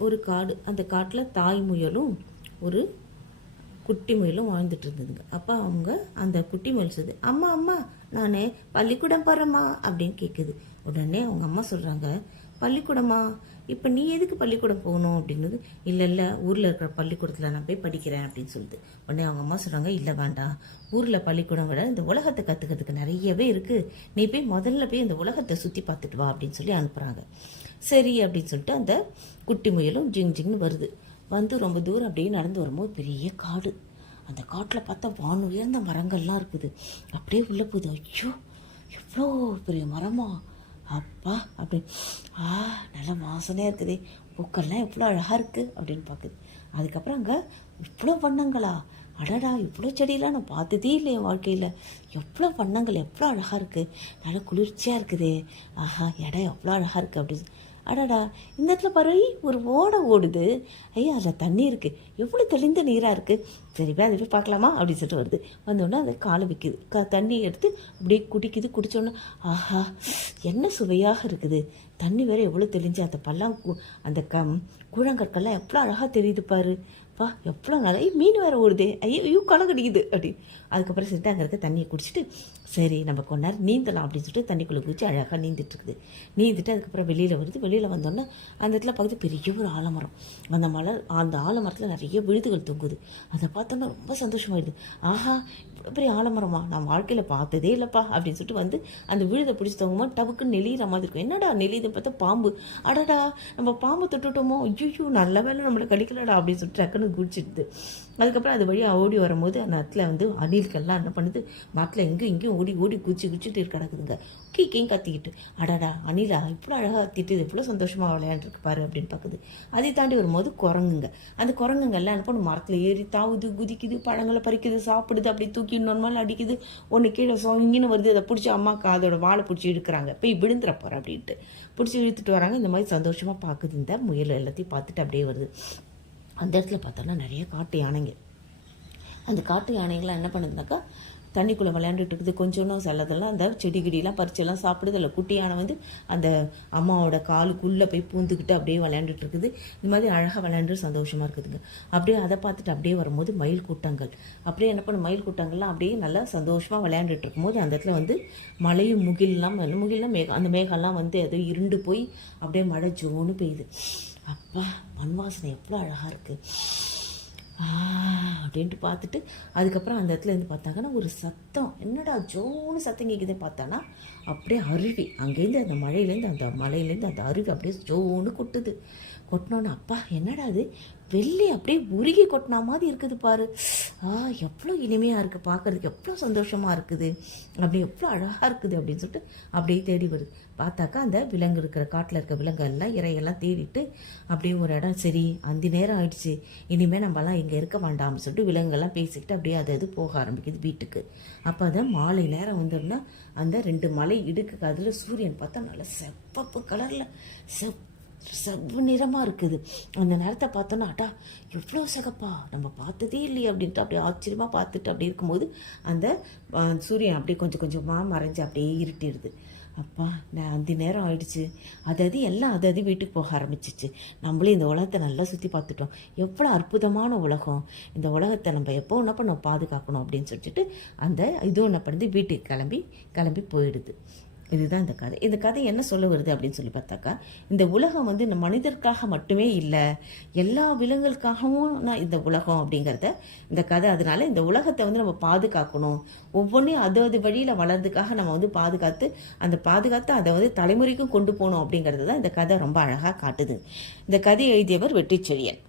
ஒரு காடு அந்த காட்டில் தாய் முயலும் ஒரு குட்டி முயலும் வாழ்ந்துட்டு இருந்ததுங்க. அப்போ அவங்க அந்த குட்டி முயல் சொல்லுது அம்மா அம்மா நான் பள்ளிக்கூடம் போகிறேம்மா அப்படின்னு கேட்குது உடனே அவங்க அம்மா சொல்கிறாங்க பள்ளிக்கூடமா? இப்போ நீ எதுக்கு பள்ளிக்கூடம் போகணும் அப்படிங்கிறது இல்லை இல்லை ஊரில் இருக்கிற பள்ளிக்கூடத்தில் நான் போய் படிக்கிறேன் அப்படின்னு சொல்லுது. உடனே அவங்க அம்மா சொல்கிறாங்க இல்லை வேண்டாம். ஊரில் பள்ளிக்கூடம் விட இந்த உலகத்தை கற்றுக்கிறதுக்கு நிறையவே இருக்குது நீ போய் முதல்ல போய் இந்த உலகத்தை சுற்றி பார்த்துட்டு வா அப்படின்னு சொல்லி அனுப்புகிறாங்க சரி அப்படின்னு சொல்லிட்டு அந்த குட்டி முயலும் ஜிங் ஜிங்னு வருது. வந்து ரொம்ப தூரம் அப்படியே நடந்து வரும்போது பெரிய காடு. அந்த காட்டில் பார்த்தா வான் உயர்ந்த மரங்கள்லாம் இருக்குது. அப்படியே உள்ளே போகுது. ஐயோ எவ்வளோ பெரிய மரமாக அப்பா அப்படி. ஆ நல்ல வாசனையாக இருக்குது. பூக்கள்லாம் எவ்வளோ அழகாக இருக்குது அப்படின்னு பார்க்குது. அதுக்கப்புறம் அங்கே இவ்வளோ வண்ணங்களா? அடடா இவ்வளோ செடியெல்லாம் நான் பார்த்ததே இல்லை என் வாழ்க்கையில். எவ்வளோ வண்ணங்கள் எவ்வளோ அழகாக இருக்குது நல்லா குளிர்ச்சியாக இருக்குது. ஆஹா இடம் எவ்வளோ அழகாக இருக்குது அப்படின்னு. அடடா இந்த இடத்துல பறவை ஒரு ஓடை ஓடுது. ஐயா அதில் தண்ணி இருக்குது எவ்வளோ தெளிந்த நீராக இருக்குது சரி போய் அதை போய் பார்க்கலாமா? அப்படின்னு சொல்லிட்டு வருது. வந்தோடனே அதை காலை வைக்குது. க தண்ணி எடுத்து அப்படியே குடிக்குது குடித்தோடனே ஆஹா என்ன சுவையாக இருக்குது. தண்ணி வேறு எவ்வளோ தெளிஞ்சு அந்த பல்லாம் அந்த க கூழங்கற்கள்லாம் எவ்வளோ அழகாக தெரியுது பாரு. பா எவ்வளோ நல்லா மீன் வேறு ஓடுதே. ஐயோ ஐயோ களை கடிக்குது அப்படி. அதுக்கப்புறம் சொல்லிட்டு அங்கே இருக்க தண்ணியை குடிச்சிட்டு சரி நம்ம கொஞ்ச நேரம் நீந்தலாம் அப்படின்னு சொல்லிட்டு தண்ணிக்குள்ளே குதிச்சு அழகாக நீந்திட்டு இருக்குது. நீந்திட்டு அதுக்கப்புறம் வெளியில் வருது. வெளியில் வந்தோடனே அந்த இடத்துல பக்கத்து பெரிய ஒரு ஆலமரம். அந்த மலை அந்த ஆலமரத்தில் நிறைய விழுதுகள் தொங்குது. அதை பார்த்தோன்னா ரொம்ப சந்தோஷமாயிடுது ஆஹா இவ்வளோ பெரிய ஆலமரமா? நான் வாழ்க்கையில் பார்த்ததே இல்லைப்பா அப்படின்னு சொல்லிட்டு வந்து அந்த விழுதை பிடிச்சி தொங்கும்போது டபுக்குன்னு நெளிகிற மாதிரி இருக்கும். என்னடா நெளியுது பார்த்தா பாம்பு? அடடா நம்ம பாம்பை தொட்டுட்டோமோ? ஐயோ நல்ல வேலை நம்மளை கடிக்கலடா அப்படின்னு சொல்லிட்டு டக்குன்னு குடிச்சிடுது அதுக்கப்புறம் அது வழியாக ஓடி வரும்போது அந்த இடத்துல வந்து அணில்கள்லாம் என்ன பண்ணுது? மரத்தில் எங்கேயும் இங்கேயும் ஓடி ஓடி குச்சி குச்சிட்டு கிடக்குதுங்க. கீக்கையும் கத்திக்கிட்டு அடடா அணிலா இவ்வளோ அழகாக திட்டுது இவ்வளோ சந்தோஷமாக விளையாண்டுருக்கு பாரு அப்படின்னு பார்க்குது. அதை தாண்டி வரும்போது குரங்குங்க. அந்த குரங்குங்கெல்லாம் என்ன பண்ணும்? மரத்தில் ஏறி தாவுது குதிக்குது பழங்களை பறிக்குது சாப்பிடுது அப்படி தூக்கி இன்னொரு மேலே அடிக்குது. ஒன்று கீழே சொங்கின்னு வருது. அதை பிடிச்சி அம்மா அதோட வாழை பிடிச்சி இழுக்கிறாங்க. போய் விழுந்துற போகிற அப்படின்ட்டு. பிடிச்சி இழுத்துட்டு வராங்க. இந்த மாதிரி சந்தோஷமாக பார்க்குது. இந்த முயல் எல்லாத்தையும் பார்த்துட்டு அப்படியே வருது. அந்த இடத்துல பார்த்தோன்னா நிறைய காட்டு யானைங்க. அந்த காட்டு யானைகள்லாம் என்ன பண்ணுதுனாக்கா தண்ணிக்குள்ளே விளையாண்டுட்டு இருக்குது. கொஞ்சோன்னும் சிலதெல்லாம் அந்த செடி கிடிலாம் பறிச்செல்லாம் சாப்பிடுது. இல்லை குட்டியான வந்து அந்த அம்மாவோட காலுக்குள்ளே போய் பூந்துக்கிட்டு அப்படியே விளையாண்டுட்டு இருக்குது. இந்த மாதிரி அழகாக விளையாண்டு சந்தோஷமாக இருக்குதுங்க. அப்படியே அதை பார்த்துட்டு அப்படியே வரும்போது மயில் கூட்டங்கள். அப்படியே என்ன பண்ணும்? மயில் கூட்டங்கள்லாம் அப்படியே நல்லா சந்தோஷமாக விளையாண்டுட்டு இருக்கும்போது அந்த இடத்துல வந்து மழையும் முகில்லாம் முகில்லாம் மேகம் அந்த மேகம்லாம் வந்து அது இருண்டு போய் அப்படியே மழை ஜோன்னு பெய்யுது. அப்பா மண் வாசனை எவ்வளோ அழகாக இருக்குது அப்படின்ட்டு பார்த்துட்டு அதுக்கப்புறம் அந்த இடத்துல இருந்து பார்த்தாங்கன்னா ஒரு சத்தம். என்னடா ஜோன்னு சத்தம் கேட்குது பார்த்தானா அப்படியே அருவி. அங்கேருந்து அந்த மழையிலேருந்து அந்த மலையிலேருந்து அந்த அருவி அப்படியே ஜோன்னு கொட்டுது. கொட்டினோன்னு அப்பா என்னடா அது வெள்ளி அப்படியே உருகி கொட்டினா மாதிரி இருக்குது பாரு. ஆ எவ்வளோ இனிமையாக இருக்குது பார்க்கறதுக்கு எவ்வளோ சந்தோஷமாக இருக்குது. அப்படி எவ்வளோ அழகாக இருக்குது அப்படின்னு சொல்லிட்டு அப்படியே தேடி வருது. பார்த்தாக்கா அந்த விலங்கு இருக்கிற காட்டில் இருக்க விலங்கு எல்லாம் இறையெல்லாம் தேடிட்டு அப்படியே ஒரு இடம் சரி அந்த நேரம் ஆயிடுச்சு. இனிமேல் நம்மலாம் இங்கே இருக்க வேண்டாம்னு சொல்லிட்டு விலங்குகள்லாம் பேசிக்கிட்டு அப்படியே அது அது போக ஆரம்பிக்குது வீட்டுக்கு. அப்போ அதை மாலை நேரம் வந்தோம்னா அந்த ரெண்டு மலை இடுக்கு அதில் சூரியன் பார்த்தா நல்லா செப்பப்பு கலரில் செப் செவ்வு நிறமாக இருக்குது. அந்த நேரத்தை பார்த்தோன்னா அட்டா எவ்வளோ சகப்பா? நம்ம பார்த்ததே இல்லையே அப்படின்ட்டு அப்படியே ஆச்சரியமாக பார்த்துட்டு அப்படி இருக்கும்போது அந்த சூரியன் அப்படியே கொஞ்சம் கொஞ்சமாக மறைஞ்சு அப்படியே இருட்டிடுது. அப்பா நான் அந்த நேரம் ஆயிடுச்சு. அது அது எல்லாம் அது அது வீட்டுக்கு போக ஆரம்பிச்சிச்சு. நம்மளே இந்த உலகத்தை நல்லா சுற்றி பார்த்துட்டோம். எவ்வளோ அற்புதமான உலகம். இந்த உலகத்தை நம்ம எப்போ என்ன பண்ணோம்? பாதுகாக்கணும் அப்படின்னு சொல்லிட்டு அந்த இதுவும் என்ன பண்ணுது வீட்டுக்கு கிளம்பி கிளம்பி போயிடுது. இதுதான் இந்த கதை. இந்த கதை என்ன சொல்ல வருது அப்படின்னு சொல்லி பார்த்தாக்கா இந்த உலகம் வந்து இந்த மனிதருக்காக மட்டுமே இல்லை எல்லா விலங்குகளுக்காகவும் நான் இந்த உலகம் அப்படிங்கிறத இந்த கதை. அதனால இந்த உலகத்தை வந்து நம்ம பாதுகாக்கணும். ஒவ்வொன்றையும் அது அது வழியில் வளர்றதுக்காக நம்ம வந்து பாதுகாத்து அந்த பாதுகாத்து அதை வந்து தலைமுறைக்கும் கொண்டு போகணும் அப்படிங்கிறது தான் இந்த கதை ரொம்ப அழகாக காட்டுது. இந்த கதை எழுதியவர் வெற்றிச்செழியன்